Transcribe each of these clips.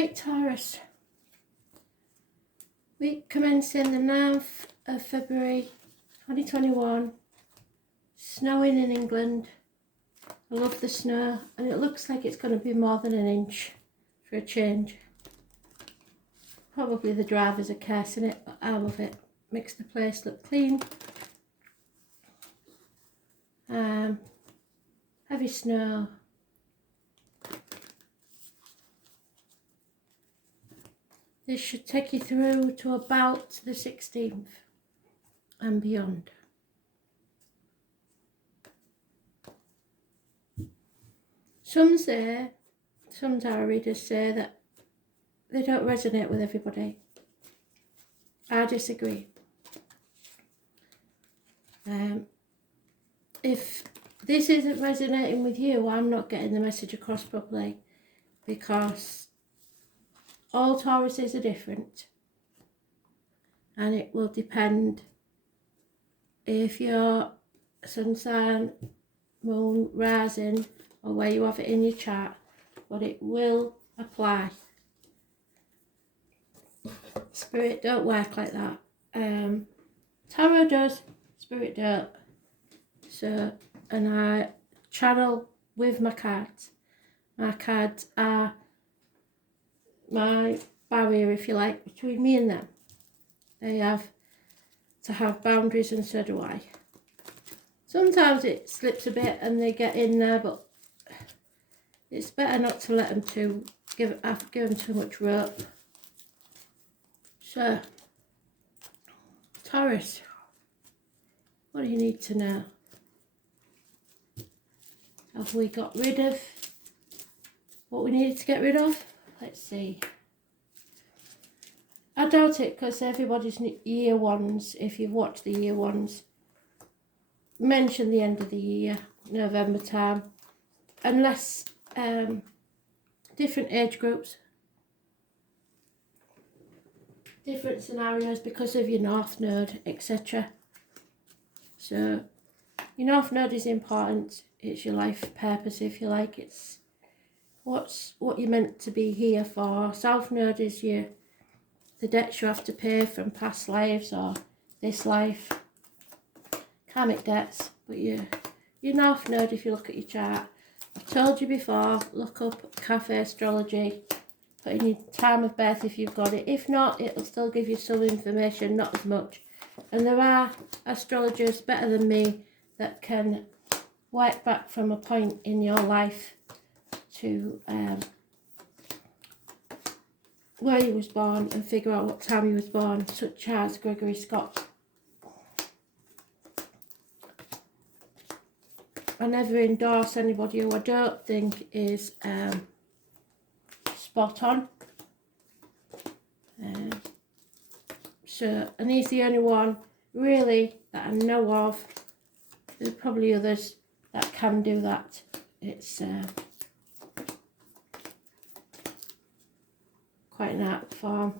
Right, Taurus. Week commencing the 9th of February 2021. Snowing in England. I love the snow, and it looks like it's going to be more than an inch for a change. Probably the drivers are cursing it, but I love it. Makes the place look clean. Heavy snow. This should take you through to about the 16th and beyond. Some tarot readers say that they don't resonate with everybody. I disagree. If this isn't resonating with you, I'm not getting the message across properly, because all Tauruses are different, and it will depend if your sun sign, moon, rising, or where you have it in your chart, but it will apply. Spirit don't work like that. Tarot does, Spirit don't. So, and I channel with my cards. My cards are my barrier, if you like, between me and them. They have to have boundaries, and so do I. Sometimes it slips a bit and they get in there, but it's better not to let them give them too much rope. So, Taurus, what do you need to know? Have we got rid of what we needed to get rid of? Let's see. I doubt it, because everybody's year ones, if you've watched the year ones, mention the end of the year, November time, unless different age groups, different scenarios because of your North Node, etc. So your North Node is important. It's your life purpose, if you like. It's what you're meant to be here for. South Node is the debts you have to pay from past lives or this life, karmic debts. But your North Node, if you look at your chart, I've told you before, look up cafe astrology, put in your time of birth if you've got it. If not, it'll still give you some information, not as much. And there are astrologers better than me that can work back from a point in your life to where you was born and figure out what time you was born, such as Gregory Scott. I never endorse anybody who I don't think is spot on. And he's the only one really that I know of. There's probably others that can do that. It's quite an art form,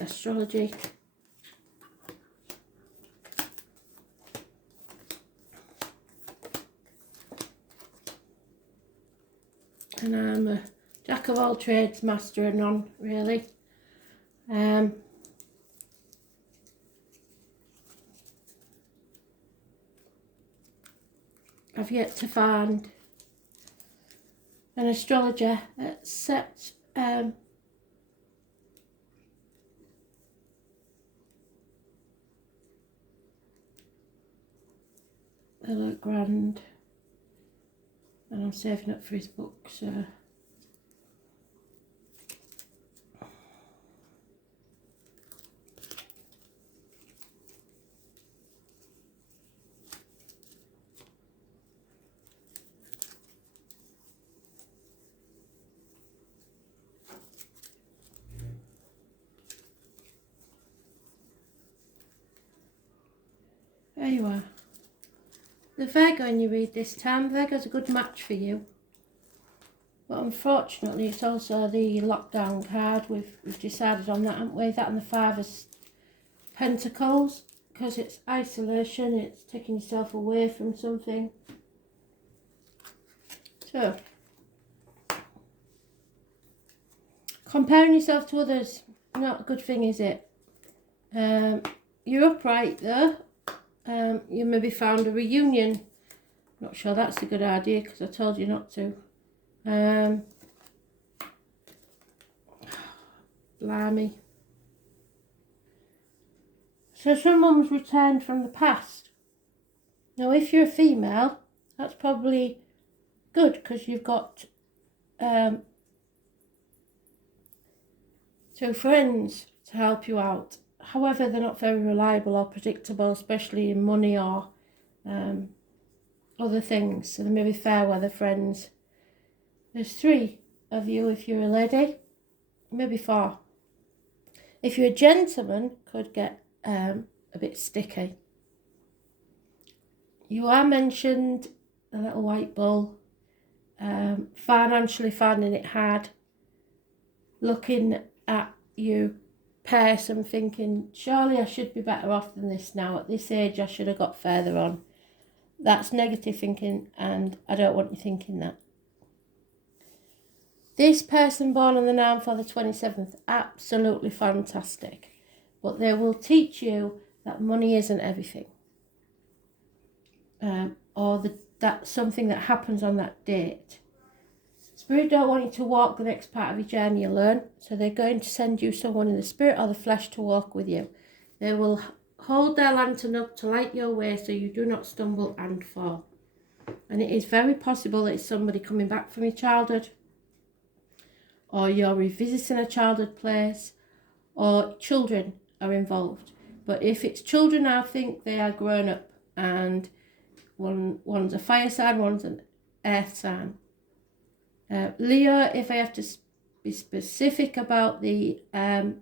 astrology. And I'm a jack of all trades, master of none, really. I've yet to find an astrologer except they look grand, and I'm saving up for his book, so there you are. The Virgo in you read this time. Virgo's a good match for you. But unfortunately, it's also the lockdown card. We've decided on that, haven't we? That and the Five of Pentacles. Because it's isolation, it's taking yourself away from something. So, Comparing yourself to others, not a good thing, is it? You're upright though. You maybe found a reunion. Not sure that's a good idea because I told you not to. Blimey. So someone's returned from the past. Now if you're a female, that's probably good because you've got two friends to help you out. However, they're not very reliable or predictable, especially in money or other things. So they may be fair weather friends. There's 3 of you if you're a lady, maybe 4. If you're a gentleman, could get a bit sticky. You are mentioned, the little white bull, financially finding it hard, looking at your purse and thinking, surely I should be better off than this now. At this age, I should have got further on. That's negative thinking, and I don't want you thinking that. This person born on the 9th or the 27th, absolutely fantastic. But they will teach you that money isn't everything. Or that's something that happens on that date. Spirit don't want you to walk the next part of your journey alone. So they're going to send you someone in the spirit or the flesh to walk with you. They will hold their lantern up to light your way so you do not stumble and fall. And it is very possible that it's somebody coming back from your childhood, or you're revisiting a childhood place, or children are involved. But if it's children, I think they are grown up, and one's a fire sign, one's an earth sign. Leo, if I have to be specific about the fire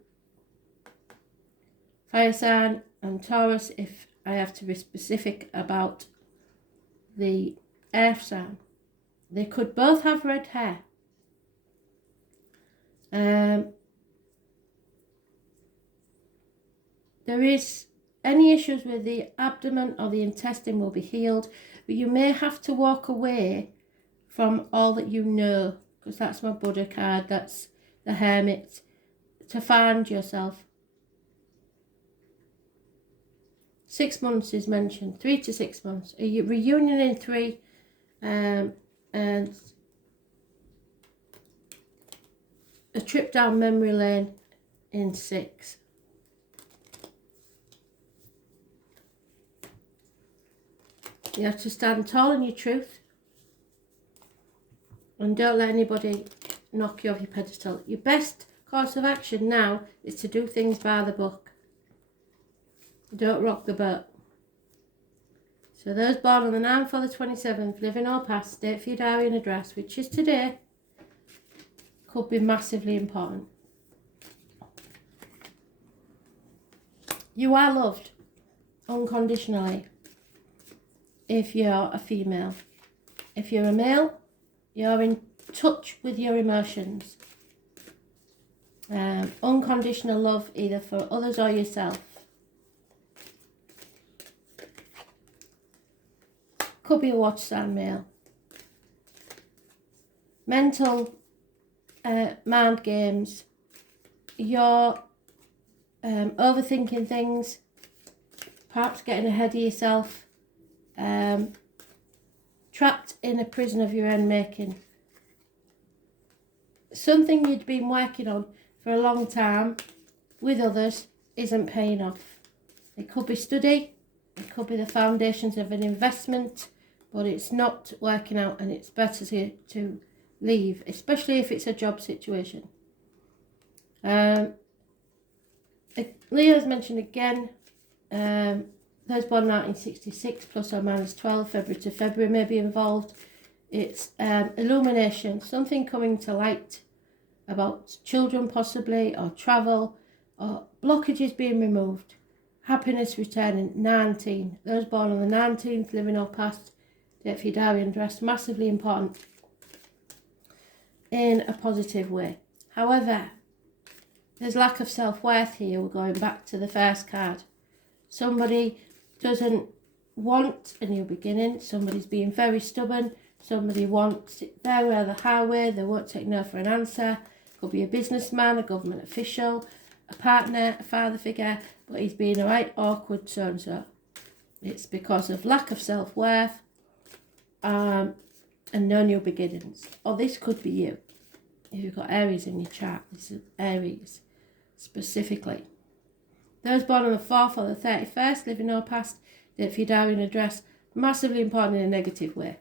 sign, and Taurus, if I have to be specific about the earth sign. They could both have red hair. There is any issues with the abdomen or the intestine will be healed, but you may have to walk away from all that you know, because that's my Buddha card, that's the Hermit, to find yourself. 6 months is mentioned, 3 to 6 months. A reunion in 3, and a trip down memory lane in 6. You have to stand tall in your truth, and don't let anybody knock you off your pedestal. Your best course of action now is to do things by the book. Don't rock the boat. So those born on the 9th or the 27th, living or past, date for your diary and address, which is today, could be massively important. You are loved unconditionally if you're a female. If you're a male, you're in touch with your emotions. Unconditional love either for others or yourself. Could be a watch sign male. Mental mind games. You're overthinking things, perhaps getting ahead of yourself, trapped in a prison of your own making. Something you'd been working on for a long time with others isn't paying off. It could be study, it could be the foundations of an investment, but it's not working out, and it's better to leave, especially if it's a job situation. Leo's mentioned again, those born 1966 plus or minus 12, February to February may be involved. It's illumination, something coming to light about children possibly, or travel, or blockages being removed. Happiness returning, 19. Those born on the 19th, living or past, date for your diary and address, massively important in a positive way. However, there's lack of self-worth here. We're going back to the first card. Somebody doesn't want a new beginning. Somebody's being very stubborn. Somebody wants it their way or the highway. They won't take no for an answer. Could be a businessman, a government official, a partner, a father figure, but he's being a right awkward so-and-so. It's because of lack of self-worth and no new beginnings. Or this could be you. If you've got Aries in your chart, this is Aries specifically. Those born on the 4th or the 31st, living or past, date for your diary and address, massively important in a negative way.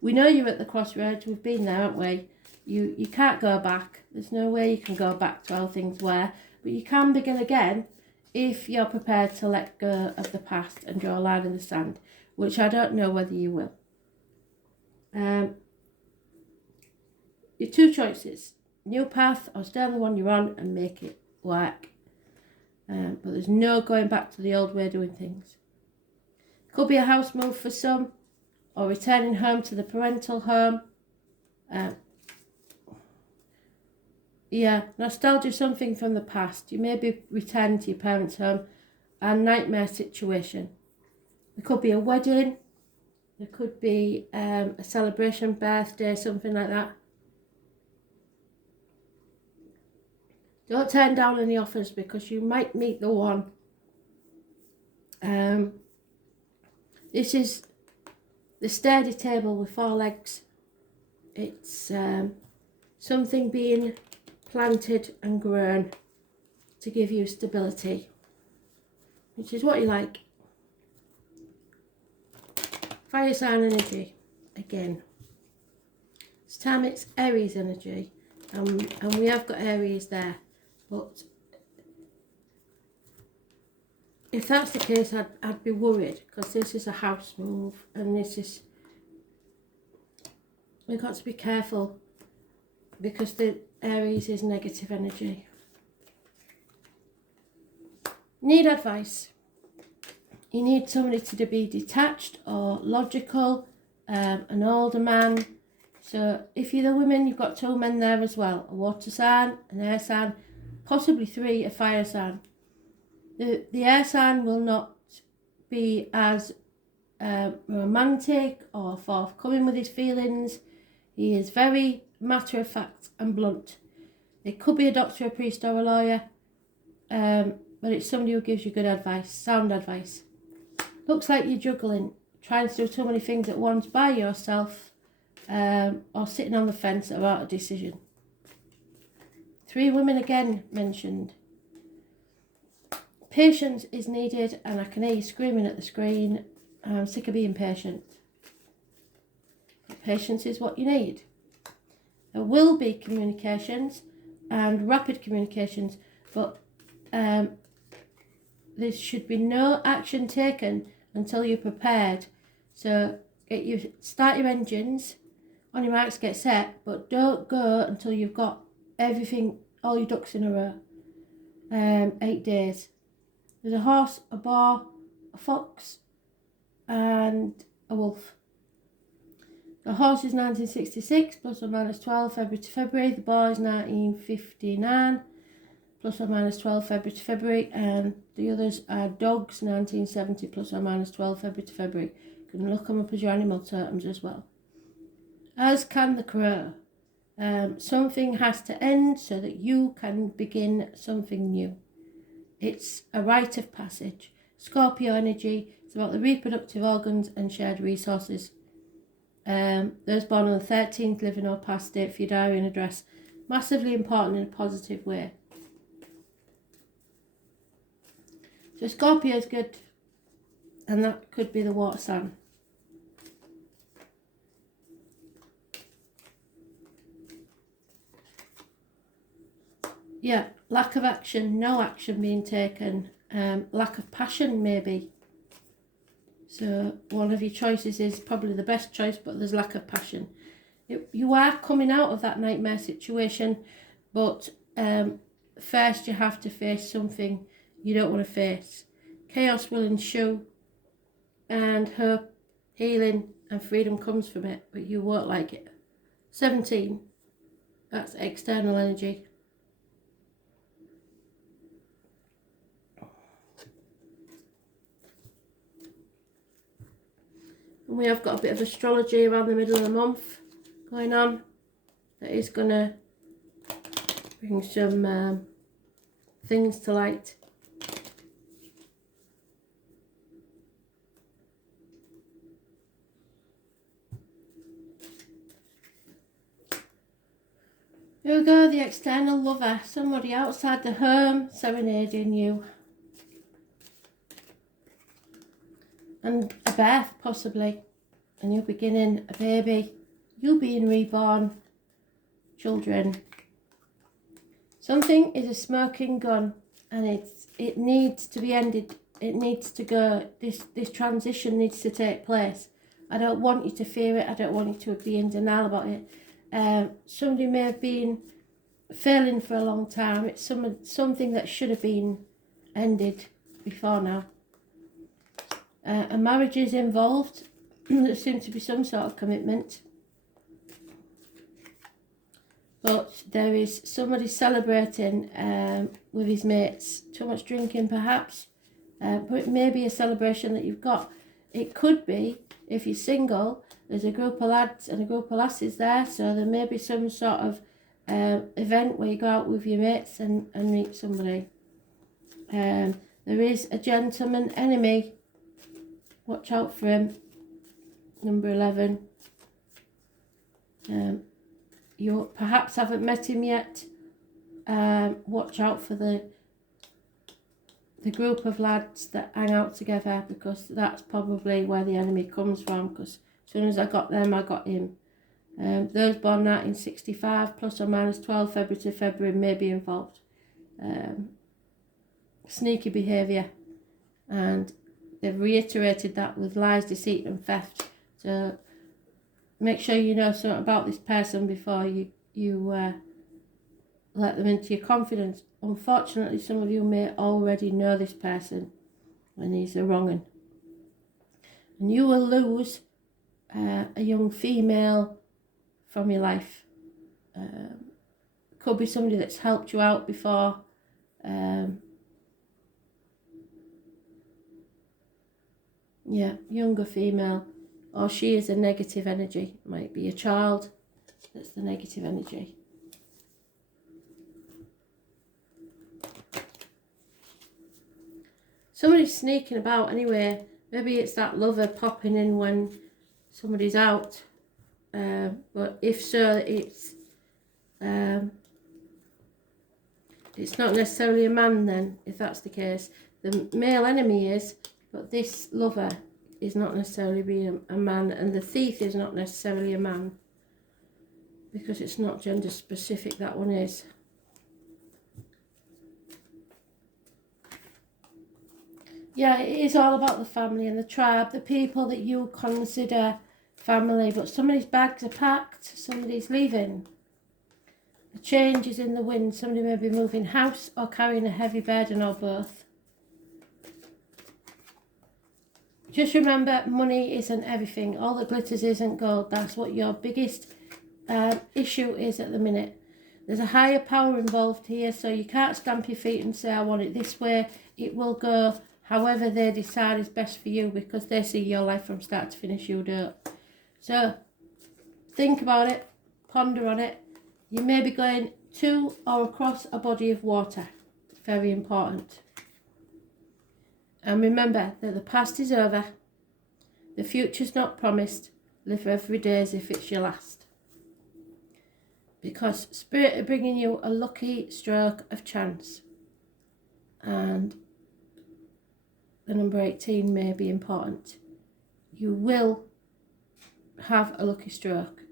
We know you're at the crossroads, we've been there, haven't we? You can't go back. There's no way you can go back to how things were, but you can begin again if you're prepared to let go of the past and draw a line in the sand, which I don't know whether you will. Your two choices: new path or stay on the one you're on and make it work. But there's no going back to the old way of doing things. Could be a house move for some, or returning home to the parental home. Yeah, nostalgia, something from the past. You may be returning to your parents' home. A nightmare situation. There could be a wedding. There could be a celebration, birthday, something like that. Don't turn down any offers because you might meet the one. This is the sturdy table with 4 legs. It's something being planted and grown to give you stability, which is what you like. Fire sign energy again. This time it's Aries energy, and we have got Aries there, but if that's the case, I'd be worried, because this is a house move, and we've got to be careful, because the Aries is negative energy. Need advice. You need somebody to be detached or logical, an older man. So if you're the women, you've got 2 men there as well. A water sign, an air sign, possibly 3, a fire sign. The air sign will not be as romantic or forthcoming with his feelings. He is very matter of fact and blunt. It could be a doctor, a priest or a lawyer, but it's somebody who gives you good advice, sound advice. Looks like you're juggling, trying to do too many things at once by yourself, or sitting on the fence about a decision. 3 women again mentioned. Patience is needed, and I can hear you screaming at the screen. I'm sick of being patient. But patience is what you need. There will be communications and rapid communications, but there should be no action taken until you're prepared. So start your engines, on your marks, get set, but don't go until you've got everything, all your ducks in a row. 8 days. There's a horse, a boar, a fox, and a wolf. The horse is 1966, plus or minus 12 February to February. The boar is 1959, plus or minus 12 February to February. And the others are dogs, 1970, plus or minus 12 February to February. You can look them up as your animal totems as well. As can the crow. Something has to end so that you can begin something new. It's a rite of passage. Scorpio energy. It's about the reproductive organs and shared resources. Those born on the 13th, living or past, date for your diary and address. Massively important in a positive way. So Scorpio is good, and that could be the water sign. Yeah, lack of action, no action being taken, lack of passion maybe. So one of your choices is probably the best choice, but there's lack of passion. You are coming out of that nightmare situation, but first you have to face something you don't want to face. Chaos will ensue, and hope, healing and freedom comes from it, but you won't like it. 17, that's external energy. And we have got a bit of astrology around the middle of the month going on that is going to bring some things to light. Here we go, the external lover, somebody outside the home serenading you. And a birth possibly, and you're beginning a baby, you being reborn, children. Something is a smoking gun, and it needs to be ended. It needs to go. This transition needs to take place. I don't want you to fear it. I don't want you to be in denial about it. Somebody may have been failing for a long time. It's something that should have been ended before now. A marriage is involved. There seems to be some sort of commitment. But there is somebody celebrating with his mates. Too much drinking perhaps. But it may be a celebration that you've got. It could be, if you're single, there's a group of lads and a group of lasses there. So there may be some sort of event where you go out with your mates and meet somebody. There is a gentleman enemy. Watch out for him. Number 11. You perhaps haven't met him yet. Watch out for the group of lads that hang out together, because that's probably where the enemy comes from, because as soon as I got them, I got him. Those born 1965, plus or minus 12 February to February, may be involved. Sneaky behaviour, and they've reiterated that with lies, deceit and theft. So make sure you know something about this person before you let them into your confidence. Unfortunately, some of you may already know this person, and he's a wrong un. And you will lose a young female from your life. Could be somebody that's helped you out before. Yeah, younger female, or she is a negative energy. Might be a child that's the negative energy. Somebody's sneaking about anyway. Maybe it's that lover popping in when somebody's out. But if so, it's not necessarily a man then, if that's the case. The male enemy is, but this lover is not necessarily being a man, and the thief is not necessarily a man, because it's not gender specific, that one is. Yeah, it is all about the family and the tribe, the people that you consider family, but somebody's bags are packed, somebody's leaving. A change is in the wind, somebody may be moving house or carrying a heavy burden, or both. Just remember, money isn't everything. All that glitters isn't gold. That's what your biggest issue is at the minute. There's a higher power involved here, so you can't stamp your feet and say, I want it this way. It will go however they decide is best for you, because they see your life from start to finish, you don't. So think about it, ponder on it. You may be going to or across a body of water. It's very important. And remember that the past is over. The future's not promised. Live every day as if it's your last. Because Spirit are bringing you a lucky stroke of chance. And the number 18 may be important. You will have a lucky stroke.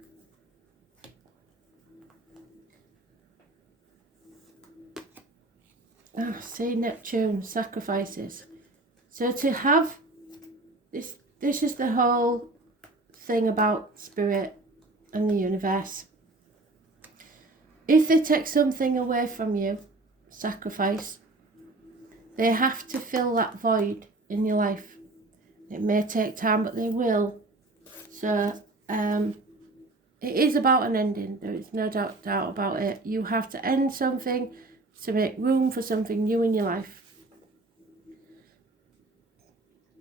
Ah, see, Neptune, sacrifices. So to have this is the whole thing about Spirit and the universe. If they take something away from you, sacrifice, they have to fill that void in your life. It may take time, but they will. So it is about an ending. There is no doubt about it. You have to end something to make room for something new in your life.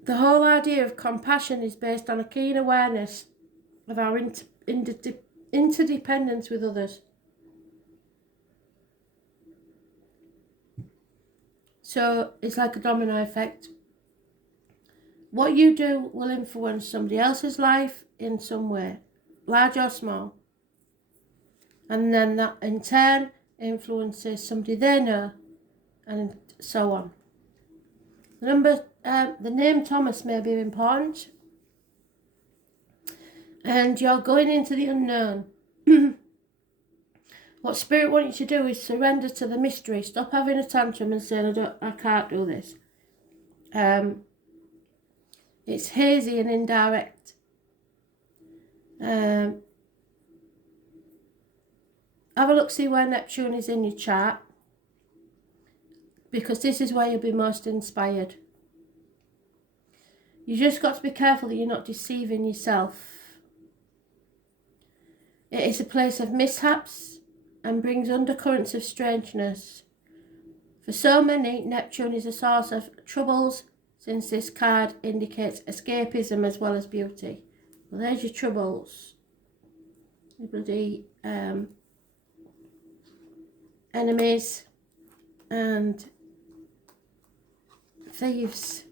The whole idea of compassion is based on a keen awareness of our interdependence with others. So it's like a domino effect. What you do will influence somebody else's life in some way, large or small. And then that in turn influences somebody they know, and so on. The name Thomas may be important, and you're going into the unknown. What Spirit wants you to do is surrender to the mystery. Stop having a tantrum and saying, I can't do this. It's hazy and indirect. Have a look, see where Neptune is in your chart, because this is where you'll be most inspired. You just got to be careful that you're not deceiving yourself. It is a place of mishaps and brings undercurrents of strangeness. For so many, Neptune is a source of troubles, since this card indicates escapism as well as beauty. Well, there's your troubles. Your bloody enemies and thieves.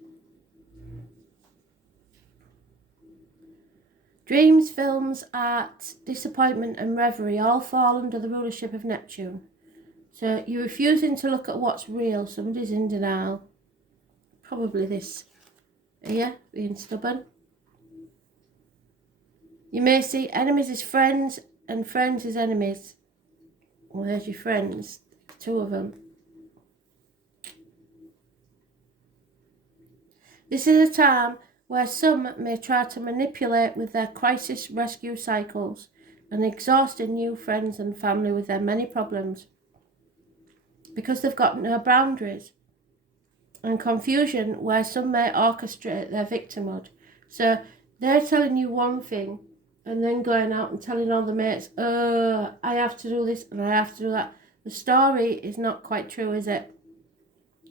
Dreams, films, art, disappointment and reverie all fall under the rulership of Neptune. So you're refusing to look at what's real. Somebody's in denial. Probably this here, being stubborn. You may see enemies as friends and friends as enemies. Well, there's your friends, two of them. This is a time where some may try to manipulate with their crisis rescue cycles and exhausting new friends and family with their many problems because they've got no boundaries, and confusion where some may orchestrate their victimhood. So they're telling you one thing and then going out and telling all the mates, I have to do this and I have to do that. The story is not quite true, is it?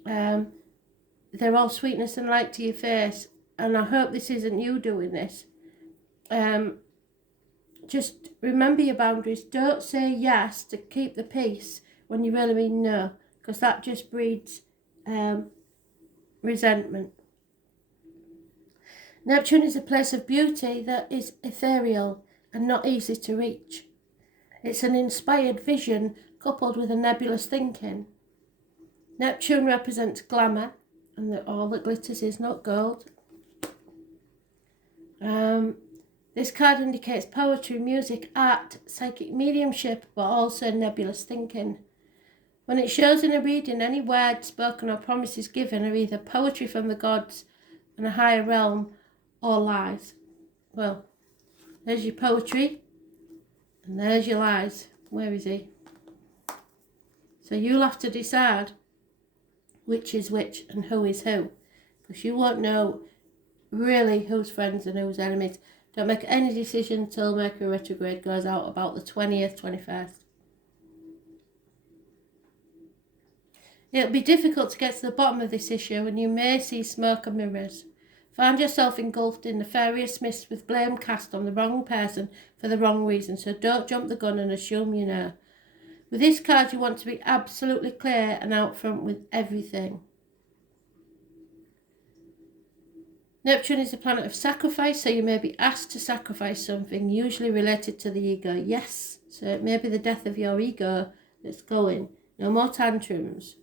They're all sweetness and light to your face, and I hope this isn't you doing this. Just remember your boundaries. Don't say yes to keep the peace when you really mean no, because that just breeds resentment. Neptune is a place of beauty that is ethereal and not easy to reach. It's an inspired vision coupled with a nebulous thinking. Neptune represents glamour, and that all that glitters is not gold. This card indicates poetry, music, art, psychic mediumship, but also nebulous thinking. When it shows in a reading, any words spoken or promises given are either poetry from the gods and a higher realm or lies. Well, there's your poetry and there's your lies. Where is he? So you'll have to decide which is which and who is who, because you won't know really who's friends and who's enemies. Don't make any decision until Mercury retrograde goes out about the 20th, 21st. It'll be difficult to get to the bottom of this issue, and you may see smoke and mirrors. Find yourself engulfed in nefarious mist with blame cast on the wrong person for the wrong reason, so don't jump the gun and assume you know. With this card, you want to be absolutely clear and out front with everything. Neptune is a planet of sacrifice, so you may be asked to sacrifice something, usually related to the ego. Yes, so it may be the death of your ego that's going. No more tantrums.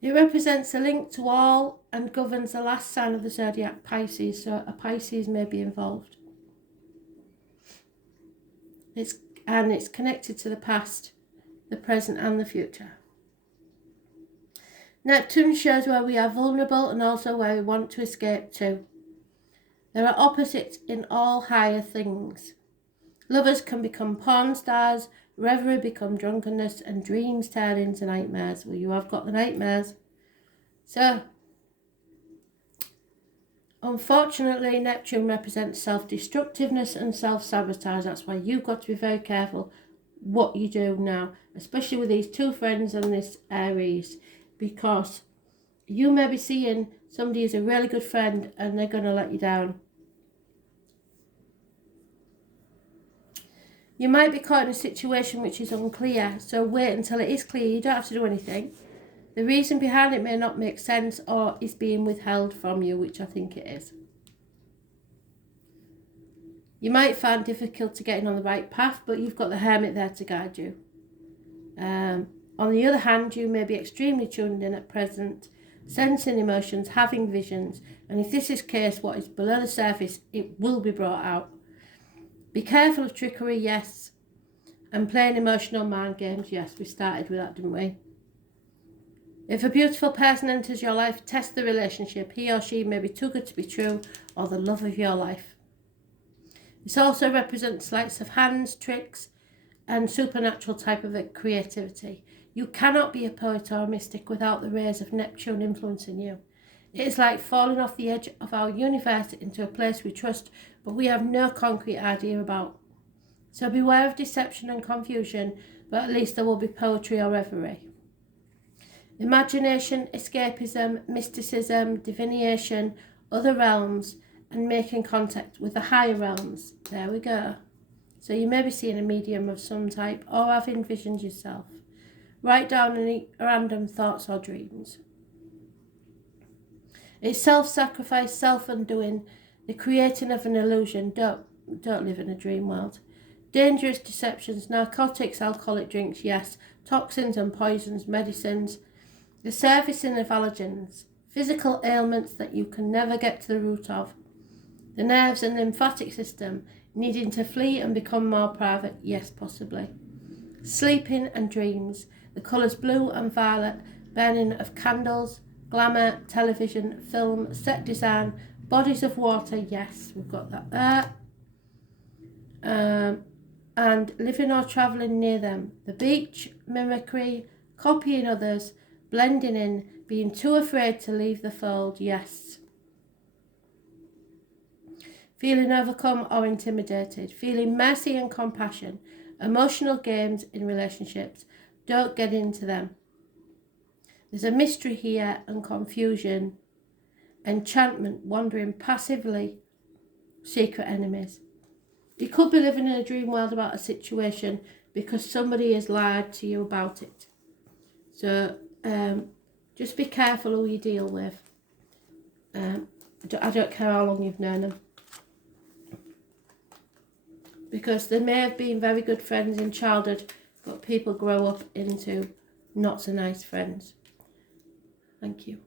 It represents a link to all and governs the last sign of the zodiac, Pisces, so a Pisces may be involved. It's connected to the past, the present and the future. Neptune shows where we are vulnerable and also where we want to escape to. There are opposites in all higher things. Lovers can become porn stars, reverie become drunkenness, and dreams turn into nightmares. Well, you have got the nightmares. So, unfortunately, Neptune represents self-destructiveness and self-sabotage. That's why you've got to be very careful what you do now, especially with these two friends and this Aries, because you may be seeing Somebody is a really good friend and they're going to let you down. You might be caught in a situation which is unclear, so wait until it is clear. You don't have to do anything. The reason behind it may not make sense or is being withheld from you, which I think it is. You might find difficulty getting on the right path, but you've got the Hermit there to guide you. On the other hand, you may be extremely tuned in at present, sensing emotions, having visions, and if this is the case, what is below the surface, it will be brought out. Be careful of trickery, yes, and playing emotional mind games, yes, we started with that, didn't we? If a beautiful person enters your life, test the relationship. He or she may be too good to be true, or the love of your life. This also represents sleights of hands, tricks, and supernatural type of creativity. You cannot be a poet or a mystic without the rays of Neptune influencing you. It is like falling off the edge of our universe into a place we trust, but we have no concrete idea about. So beware of deception and confusion, but at least there will be poetry or reverie. Imagination, escapism, mysticism, divination, other realms, and making contact with the higher realms. There we go. So you may be seeing a medium of some type or having visions yourself. Write down any random thoughts or dreams. It's self-sacrifice, self-undoing, the creating of an illusion. Don't live in a dream world. Dangerous deceptions, narcotics, alcoholic drinks, yes. Toxins and poisons, medicines. The surfacing of allergens. Physical ailments that you can never get to the root of. The nerves and lymphatic system needing to flee and become more private, yes, possibly. Sleeping and dreams. The colours blue and violet, burning of candles, glamour, television, film, set design, bodies of water, yes, we've got that there. And living or travelling near them. The beach, mimicry, copying others, blending in, being too afraid to leave the fold, yes. Feeling overcome or intimidated, feeling mercy and compassion, emotional games in relationships, don't get into them. There's a mystery here and confusion, enchantment, wandering passively, secret enemies. You could be living in a dream world about a situation because somebody has lied to you about it. So just be careful who you deal with. I don't care how long you've known them. Because they may have been very good friends in childhood, but people grow up into not so nice friends. Thank you.